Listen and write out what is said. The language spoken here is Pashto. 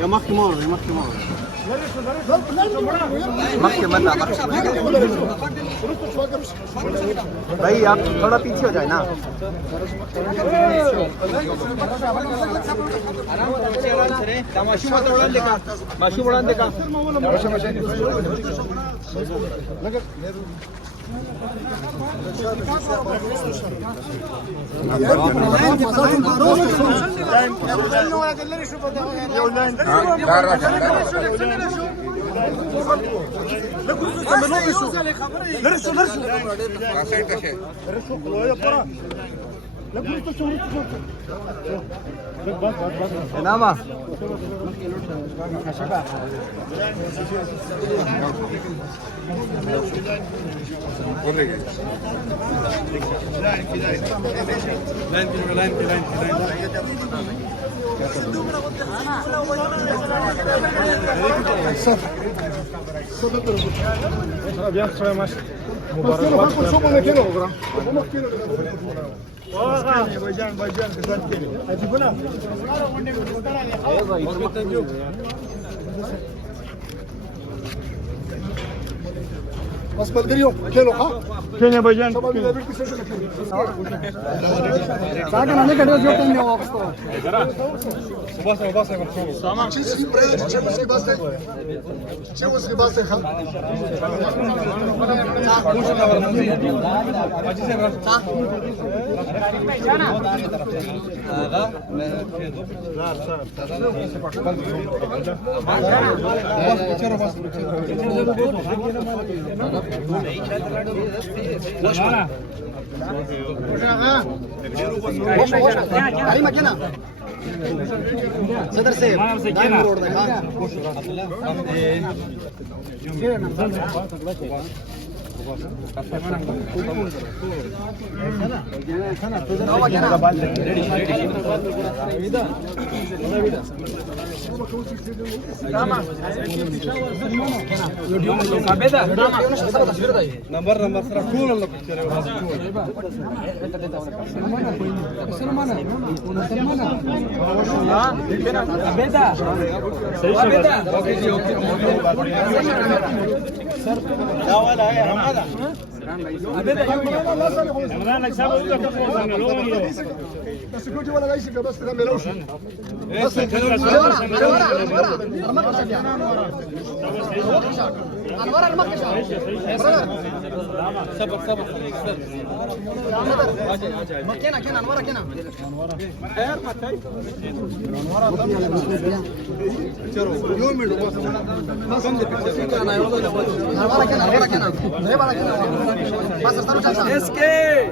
يا مخي مور يا مخي مور मक्खी मरना भाई आप थोड़ा पीछे हो जाए ना माशू बढ़ा देखा نعم بس بلدريو كيلو ها كين يا بيجان ساكن عليك ده جو كان يا وقت علي مكينا صدر سيف دايم روड देखा نمبر سره ټول الله بس كنت ولا ليش بس تعملوش بس انوار المكشة صبر مكينا كنا انوار كنا خير ما تاي انوار يوم من بس انوار كنا بس اسكي